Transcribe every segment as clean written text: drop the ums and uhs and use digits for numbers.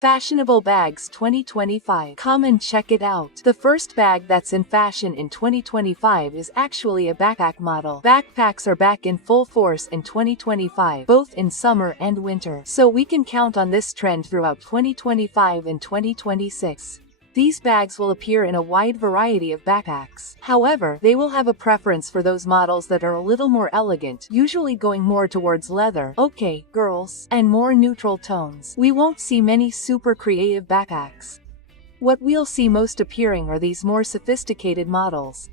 Fashionable Bags 2025. Come and check it out. The first bag that's in fashion in 2025 is actually a backpack model. Backpacks are back in full force in 2025, both in summer and winter. So we can count on this trend throughout 2025 and 2026. These bags will appear in a wide variety of backpacks. However, they will have a preference for those models that are a little more elegant, usually going more towards leather, okay, girls, and more neutral tones. We won't see many super creative backpacks. What we'll see most appearing are these more sophisticated models.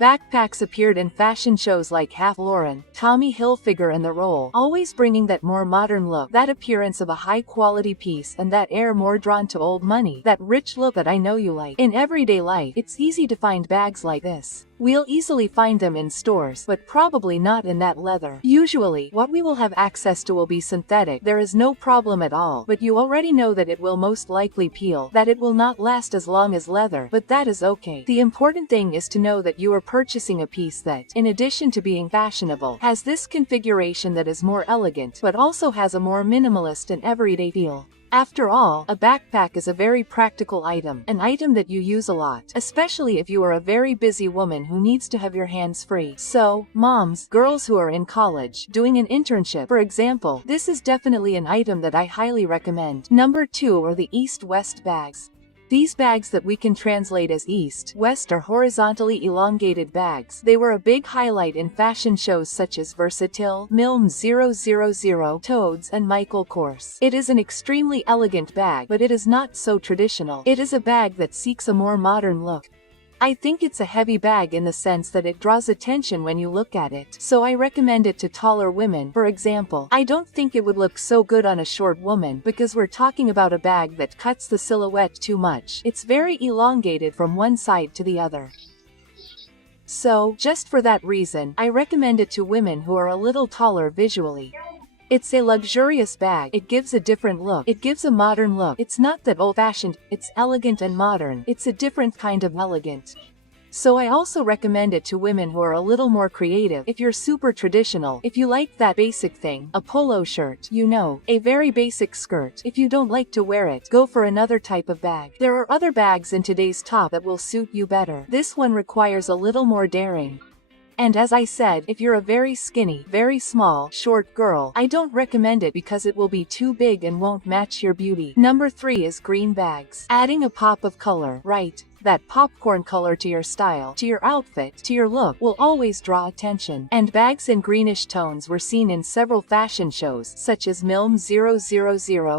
Backpacks appeared in fashion shows like Half Lauren, Tommy Hilfiger and The Roll, always bringing that more modern look, that appearance of a high-quality piece and that air more drawn to old money, that rich look that I know you like. In everyday life, it's easy to find bags like this. We'll easily find them in stores, but probably not in that leather. Usually, what we will have access to will be synthetic. There is no problem at all, but you already know that it will most likely peel, that it will not last as long as leather, but that is okay. The important thing is to know that you are purchasing a piece that, in addition to being fashionable, has this configuration that is more elegant, but also has a more minimalist and everyday feel. After all, a backpack is a very practical item, an item that you use a lot, especially if you are a very busy woman who needs to have your hands free. So, moms, girls who are in college, doing an internship, for example, this is definitely an item that I highly recommend. Number 2 are the East-West bags. These bags that we can translate as East-West are horizontally elongated bags. They were a big highlight in fashion shows such as Versace, Milm 000, Toads, and Michael Kors. It is an extremely elegant bag, but it is not so traditional. It is a bag that seeks a more modern look. I think it's a heavy bag in the sense that it draws attention when you look at it, so I recommend it to taller women. For example, I don't think it would look so good on a short woman because we're talking about a bag that cuts the silhouette too much. It's very elongated from one side to the other. So, just for that reason, I recommend it to women who are a little taller visually. It's a luxurious bag. It gives a different look. It gives a modern look. It's not that old-fashioned, it's elegant and modern. It's a different kind of elegant. So I also recommend it to women who are a little more creative. If you're super traditional, if you like that basic thing, a polo shirt, you know, a very basic skirt, if you don't like to wear it, go for another type of bag. There are other bags in today's top that will suit you better. This one requires a little more daring. And as I said, if you're a very skinny, very small, short girl, I don't recommend it because it will be too big and won't match your beauty. Number 3 is green bags. Adding a pop of color, right? That popcorn color to your style, to your outfit, to your look, will always draw attention. And bags in greenish tones were seen in several fashion shows, such as Milm 000,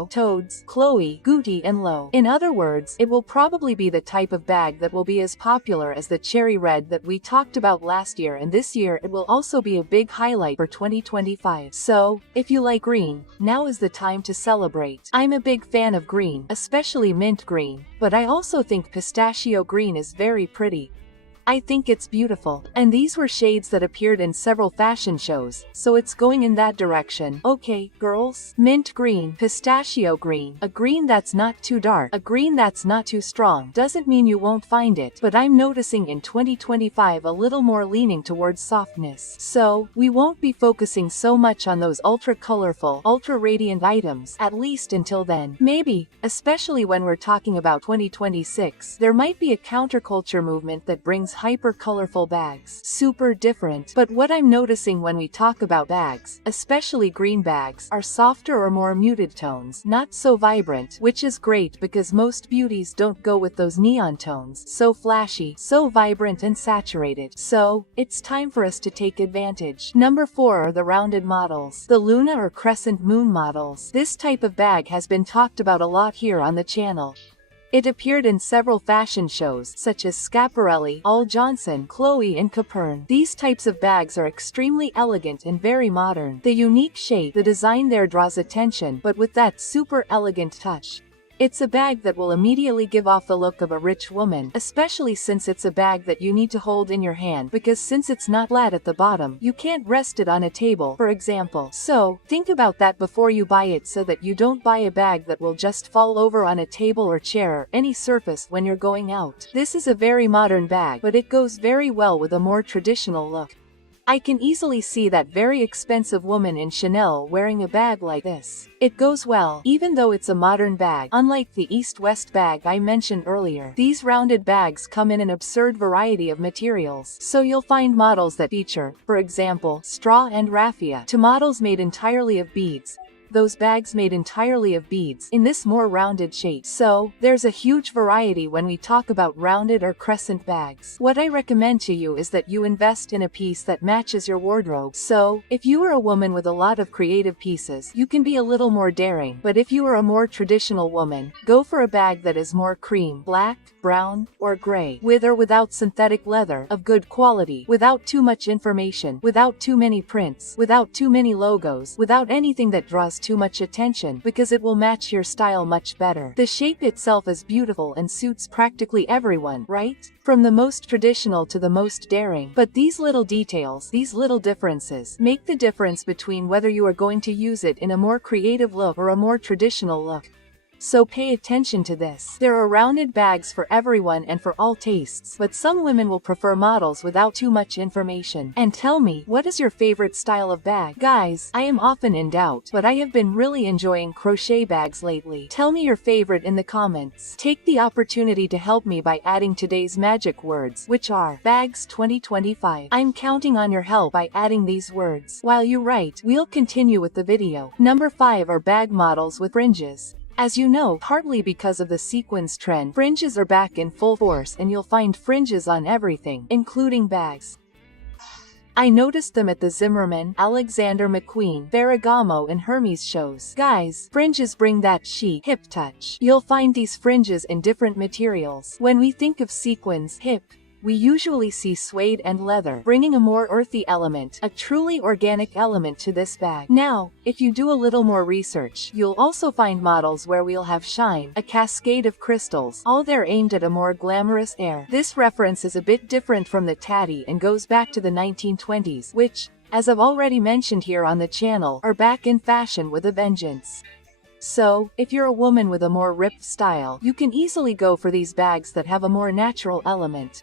Toads, Chloé, Gucci and Loewe. In other words, it will probably be the type of bag that will be as popular as the cherry red that we talked about last year, and this year it will also be a big highlight for 2025. So, if you like green, now is the time to celebrate. I'm a big fan of green, especially mint green, but I also think pistachio green is very pretty. I think it's beautiful, and these were shades that appeared in several fashion shows, so it's going in that direction. Okay, girls, mint green, pistachio green, a green that's not too dark, a green that's not too strong, doesn't mean you won't find it, but I'm noticing in 2025 a little more leaning towards softness. So, we won't be focusing so much on those ultra colorful, ultra radiant items, at least until then. Maybe, especially when we're talking about 2026, there might be a counterculture movement that brings hyper-colorful bags. Super different. But what I'm noticing when we talk about bags, especially green bags, are softer or more muted tones, not so vibrant, which is great because most beauties don't go with those neon tones, so flashy, so vibrant and saturated. So, it's time for us to take advantage. Number 4 are the rounded models. The Luna or crescent moon models. This type of bag has been talked about a lot here on the channel. It appeared in several fashion shows, such as Schiaparelli, Ulla Johnson, Chloé and Coperni. These types of bags are extremely elegant and very modern. The unique shape, the design there draws attention, but with that super elegant touch. It's a bag that will immediately give off the look of a rich woman, especially since it's a bag that you need to hold in your hand because since it's not flat at the bottom, you can't rest it on a table, for example. So, think about that before you buy it so that you don't buy a bag that will just fall over on a table or chair or any surface when you're going out. This is a very modern bag, but it goes very well with a more traditional look. I can easily see that very expensive woman in Chanel wearing a bag like this. It goes well, even though it's a modern bag. Unlike the East-West bag I mentioned earlier, these rounded bags come in an absurd variety of materials. So you'll find models that feature, for example, straw and raffia, to models made entirely of beads. Those bags made entirely of beads, in this more rounded shape. So, there's a huge variety when we talk about rounded or crescent bags. What I recommend to you is that you invest in a piece that matches your wardrobe. So, if you are a woman with a lot of creative pieces, you can be a little more daring. But if you are a more traditional woman, go for a bag that is more cream, black, brown, or gray, with or without synthetic leather, of good quality, without too much information, without too many prints, without too many logos, without anything that draws too much attention, because it will match your style much better. The shape itself is beautiful and suits practically everyone, right? From the most traditional to the most daring. But these little details, these little differences, make the difference between whether you are going to use it in a more creative look or a more traditional look. So pay attention to this. There are rounded bags for everyone and for all tastes, but some women will prefer models without too much information. And tell me, what is your favorite style of bag? Guys, I am often in doubt, but I have been really enjoying crochet bags lately. Tell me your favorite in the comments. Take the opportunity to help me by adding today's magic words, which are bags 2025. I'm counting on your help by adding these words. While you write, we'll continue with the video. Number 5 are bag models with fringes. As you know, partly because of the sequins trend, fringes are back in full force and you'll find fringes on everything, including bags. I noticed them at the Zimmermann, Alexander McQueen, Ferragamo and Hermès shows. Guys, fringes bring that chic, hip touch. You'll find these fringes in different materials. When we think of sequins, hip, we usually see suede and leather, bringing a more earthy element, a truly organic element to this bag. Now, if you do a little more research, you'll also find models where we'll have shine, a cascade of crystals, all there aimed at a more glamorous air. This reference is a bit different from the tatty and goes back to the 1920s, which, as I've already mentioned here on the channel, are back in fashion with a vengeance. So, if you're a woman with a more ripped style, you can easily go for these bags that have a more natural element.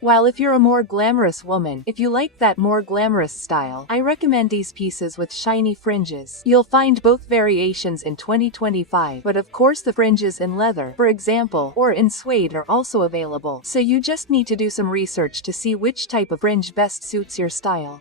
While if you're a more glamorous woman, if you like that more glamorous style, I recommend these pieces with shiny fringes. You'll find both variations in 2025, but of course the fringes in leather, for example, or in suede are also available, so you just need to do some research to see which type of fringe best suits your style.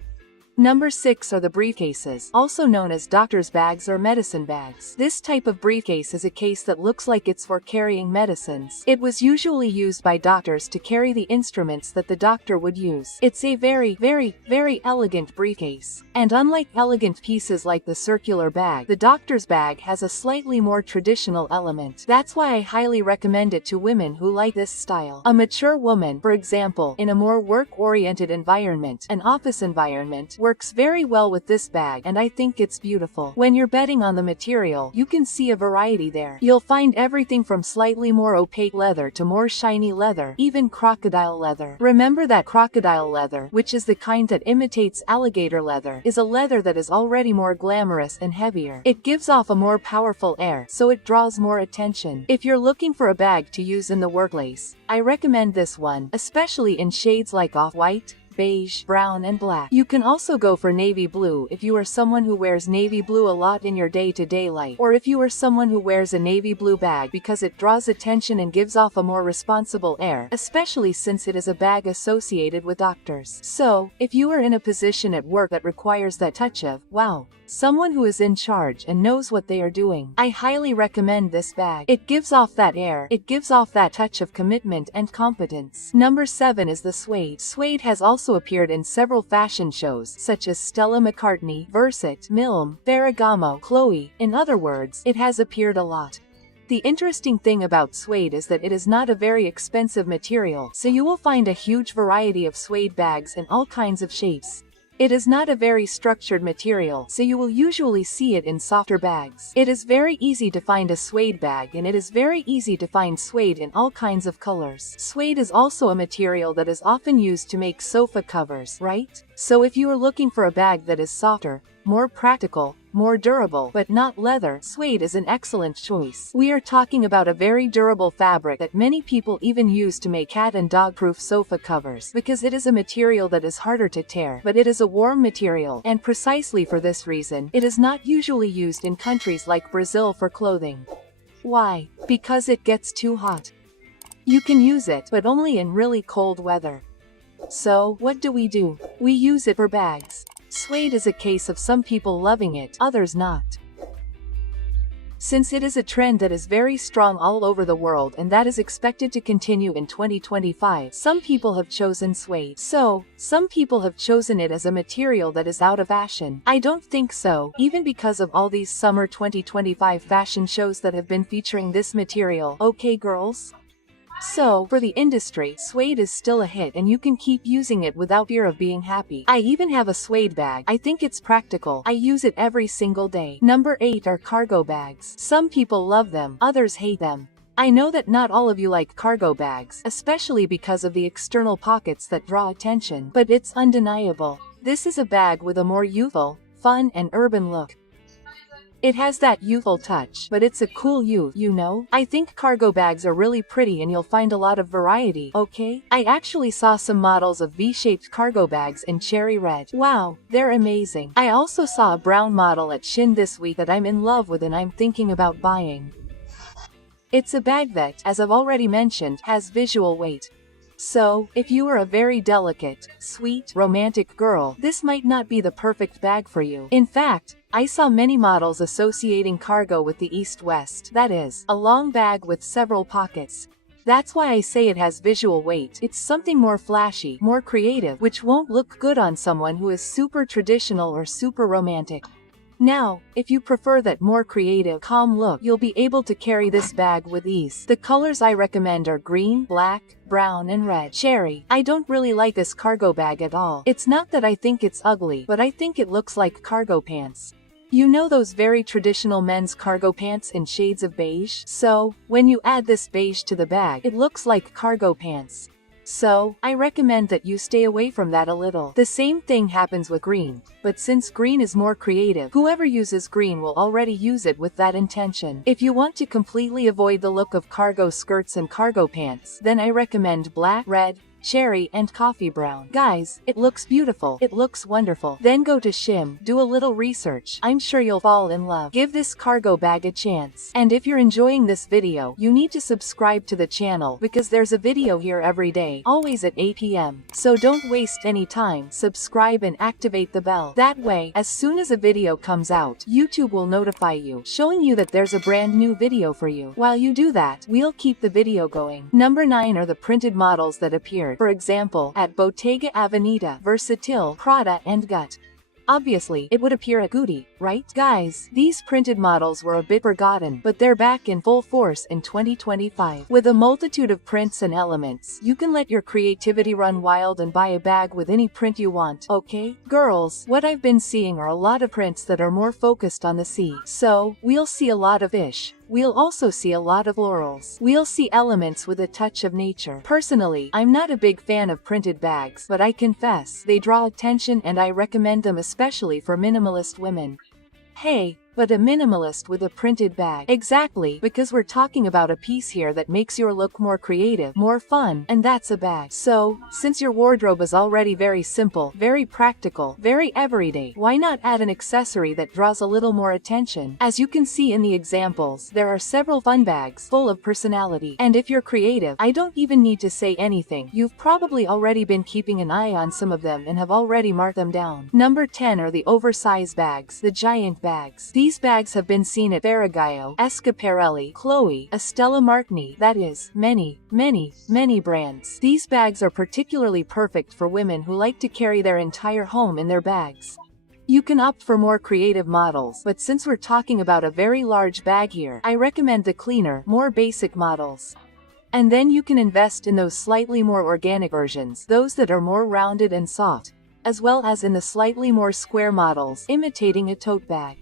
Number 6 are the briefcases, also known as doctor's bags or medicine bags. This type of briefcase is a case that looks like it's for carrying medicines. It was usually used by doctors to carry the instruments that the doctor would use. It's a very elegant briefcase. And unlike elegant pieces like the circular bag, the doctor's bag has a slightly more traditional element. That's why I highly recommend it to women who like this style. A mature woman, for example, in a more work-oriented environment, an office environment, works very well with this bag, and I think it's beautiful. When you're betting on the material, you can see a variety there. You'll find everything from slightly more opaque leather to more shiny leather, even crocodile leather. Remember that crocodile leather, which is the kind that imitates alligator leather, is a leather that is already more glamorous and heavier. It gives off a more powerful air, so it draws more attention. If you're looking for a bag to use in the workplace, I recommend this one, especially in shades like off-white, beige, brown and black. You can also go for navy blue if you are someone who wears navy blue a lot in your day-to-day life, or if you are someone who wears a navy blue bag because it draws attention and gives off a more responsible air, especially since it is a bag associated with doctors. So, if you are in a position at work that requires that touch of, wow, someone who is in charge and knows what they are doing, I highly recommend this bag. It gives off that air, it gives off that touch of commitment and competence. Number 7 is the suede. Suede has also appeared in several fashion shows, such as Stella McCartney, Versace, Milm, Ferragamo, Chloé. In other words, it has appeared a lot. The interesting thing about suede is that it is not a very expensive material, so you will find a huge variety of suede bags in all kinds of shapes. It is not a very structured material, so you will usually see it in softer bags. It is very easy to find a suede bag, and it is very easy to find suede in all kinds of colors. Suede is also a material that is often used to make sofa covers, right? So if you are looking for a bag that is softer, more practical, more durable, but not leather, suede is an excellent choice. We are talking about a very durable fabric that many people even use to make cat and dog-proof sofa covers, because it is a material that is harder to tear, but it is a warm material, and precisely for this reason, it is not usually used in countries like Brazil for clothing. Why? Because it gets too hot. You can use it, but only in really cold weather. So, what do? We use it for bags. Suede is a case of some people loving it, others not. Since it is a trend that is very strong all over the world and that is expected to continue in 2025, some people have chosen suede. So, some people have chosen it as a material that is out of fashion. I don't think so, even because of all these summer 2025 fashion shows that have been featuring this material. Okay, girls? So, for the industry, suede is still a hit and you can keep using it without fear of being happy. I even have a suede bag. I think it's practical. I use it every single day. Number 8 are cargo bags. Some people love them, others hate them. I know that not all of you like cargo bags, especially because of the external pockets that draw attention, but it's undeniable. This is a bag with a more youthful, fun and urban look. It has that youthful touch, but it's a cool youth, you know? I think cargo bags are really pretty and you'll find a lot of variety, okay? I actually saw some models of V-shaped cargo bags in cherry red. Wow, they're amazing. I also saw a brown model at Shein this week that I'm in love with and I'm thinking about buying. It's a bag that, as I've already mentioned, has visual weight. So, if you are a very delicate, sweet, romantic girl, this might not be the perfect bag for you. In fact, I saw many models associating cargo with the East-West, that is, a long bag with several pockets. That's why I say it has visual weight. It's something more flashy, more creative, which won't look good on someone who is super traditional or super romantic. Now, if you prefer that more creative, calm look, you'll be able to carry this bag with ease. The colors I recommend are green, black, brown and red. Cherry. I don't really like this cargo bag at all. It's not that I think it's ugly, but I think it looks like cargo pants. You know those very traditional men's cargo pants in shades of beige? So, when you add this beige to the bag, it looks like cargo pants. So, I recommend that you stay away from that a little. The same thing happens with green, but since green is more creative, whoever uses green will already use it with that intention. If you want to completely avoid the look of cargo skirts and cargo pants, then I recommend black, red, cherry and coffee brown. Guys, it looks beautiful. It looks wonderful. Then go to Shein, do a little research. I'm sure you'll fall in love. Give this cargo bag a chance. And if you're enjoying this video, you need to subscribe to the channel because there's a video here every day, always at 8 p.m. So don't waste any time. Subscribe and activate the bell. That way, as soon as a video comes out, YouTube will notify you, showing you that there's a brand new video for you. While you do that, we'll keep the video going. Number 9 are the printed models that appeared, for example, at Bottega Veneta, Versace, Prada and Gut. Obviously, it would appear at Gucci, right? Guys, these printed models were a bit forgotten, but they're back in full force in 2025. With a multitude of prints and elements, you can let your creativity run wild and buy a bag with any print you want, okay? Girls, what I've been seeing are a lot of prints that are more focused on the sea. So, we'll see a lot of fish. We'll also see a lot of florals. We'll see elements with a touch of nature. Personally, I'm not a big fan of printed bags, but I confess, they draw attention and I recommend them especially for minimalist women. Hey, but a minimalist with a printed bag. Exactly, because we're talking about a piece here that makes your look more creative, more fun, and that's a bag. So, since your wardrobe is already very simple, very practical, very everyday, why not add an accessory that draws a little more attention? As you can see in the examples, there are several fun bags full of personality. And if you're creative, I don't even need to say anything. You've probably already been keeping an eye on some of them and have already marked them down. Number 10 are the oversized bags, the giant bags. These bags have been seen at Ferragamo, Schiaparelli, Chloé, Stella McCartney, that is, many brands. These bags are particularly perfect for women who like to carry their entire home in their bags. You can opt for more creative models, but since we're talking about a very large bag here, I recommend the cleaner, more basic models. And then you can invest in those slightly more organic versions, those that are more rounded and soft, as well as in the slightly more square models, imitating a tote bag.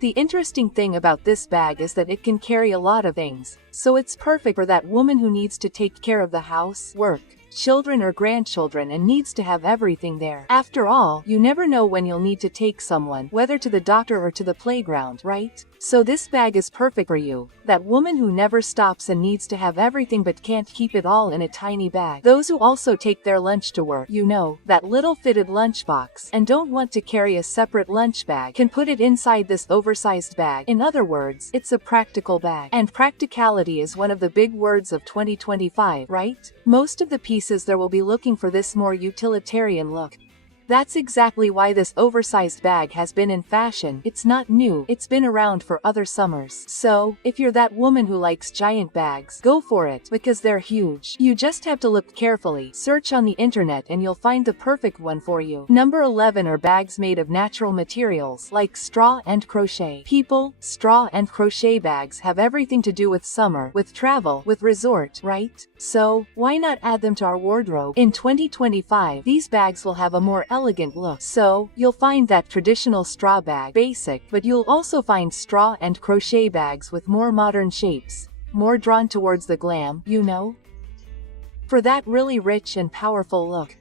The interesting thing about this bag is that it can carry a lot of things, so it's perfect for that woman who needs to take care of the house, work, children or grandchildren and needs to have everything there. After all, you never know when you'll need to take someone, whether to the doctor or to the playground, right? So this bag is perfect for you, that woman who never stops and needs to have everything but can't keep it all in a tiny bag. Those who also take their lunch to work, you know, that little fitted lunchbox, and don't want to carry a separate lunch bag, can put it inside this oversized bag. In other words, it's a practical bag. And practicality is one of the big words of 2025, right? Most of the pieces there will be looking for this more utilitarian look. That's exactly why this oversized bag has been in fashion. It's not new, it's been around for other summers. So, if you're that woman who likes giant bags, go for it, because they're huge. You just have to look carefully, search on the internet and you'll find the perfect one for you. Number 11 are bags made of natural materials, like straw and crochet. People, straw and crochet bags have everything to do with summer, with travel, with resort, right? So, why not add them to our wardrobe? In 2025, these bags will have a more elegant look. So, you'll find that traditional straw bag, basic, but you'll also find straw and crochet bags with more modern shapes, more drawn towards the glam, you know? For that really rich and powerful look.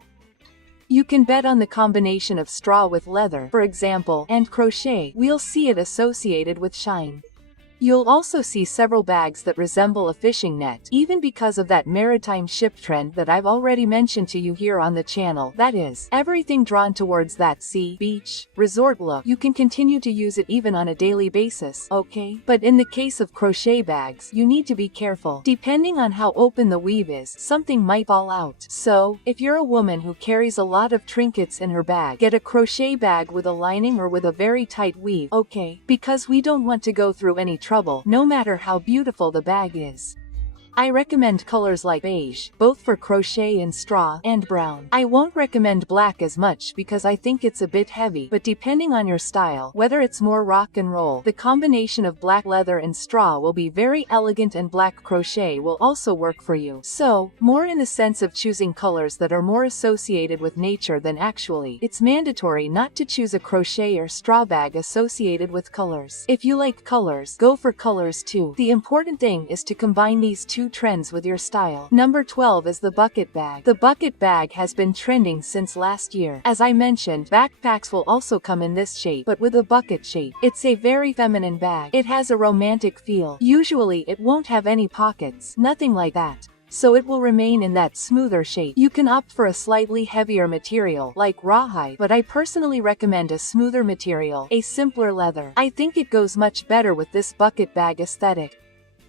You can bet on the combination of straw with leather, for example, and crochet. We'll see it associated with shine. You'll also see several bags that resemble a fishing net, even because of that maritime ship trend that I've already mentioned to you here on the channel. That is, everything drawn towards that sea, beach, resort look. You can continue to use it even on a daily basis, okay? But in the case of crochet bags, you need to be careful. Depending on how open the weave is, something might fall out. So, if you're a woman who carries a lot of trinkets in her bag, get a crochet bag with a lining or with a very tight weave, okay? Because we don't want to go through any trouble, no matter how beautiful the bag is. I recommend colors like beige, both for crochet and straw, and brown. I won't recommend black as much because I think it's a bit heavy, but depending on your style, whether it's more rock and roll, the combination of black leather and straw will be very elegant, and black crochet will also work for you. So, more in the sense of choosing colors that are more associated with nature than actually. It's mandatory not to choose a crochet or straw bag associated with colors. If you like colors, go for colors too. The important thing is to combine these two trends with your style. Number 12 is the bucket bag. The bucket bag has been trending since last year. As I mentioned, backpacks will also come in this shape, but with a bucket shape. It's a very feminine bag. It has a romantic feel. Usually it won't have any pockets, nothing like that. So it will remain in that smoother shape. You can opt for a slightly heavier material, like rawhide, but I personally recommend a smoother material, a simpler leather. I think it goes much better with this bucket bag aesthetic.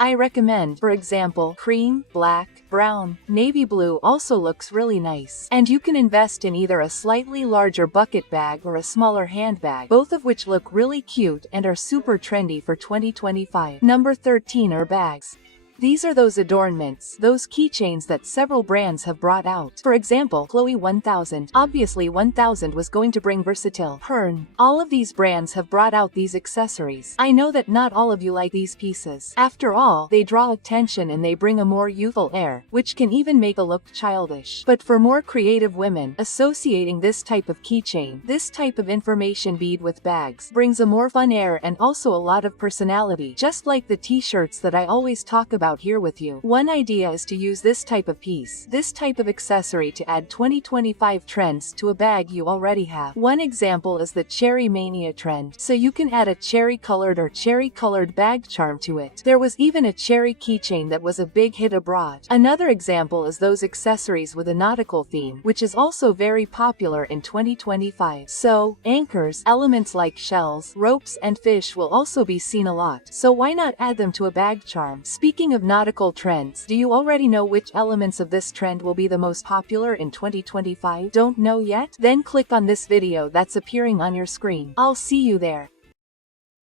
I recommend, for example, cream, black, brown, navy blue also looks really nice. And you can invest in either a slightly larger bucket bag or a smaller handbag, both of which look really cute and are super trendy for 2025. Number 13 are bags. These are those adornments, those keychains that several brands have brought out. For example, Chloé 1000. Obviously 1000 was going to bring versatile. Pern. All of these brands have brought out these accessories. I know that not all of you like these pieces. After all, they draw attention and they bring a more youthful air, which can even make a look childish. But for more creative women, associating this type of keychain, this type of information bead with bags, brings a more fun air and also a lot of personality, just like the t-shirts that I always talk about here with you. One idea is to use this type of piece, this type of accessory, to add 2025 trends to a bag you already have. One example is the cherry mania trend, so you can add a cherry colored or cherry colored bag charm to it. There was even a cherry keychain that was a big hit abroad. Another example is those accessories with a nautical theme, which is also very popular in 2025. So, anchors, elements like shells, ropes and fish will also be seen a lot, so why not add them to a bag charm? Speaking of nautical trends, do you already know which elements of this trend will be the most popular in 2025? Don't know yet? Then click on this video that's appearing on your screen. I'll see you there.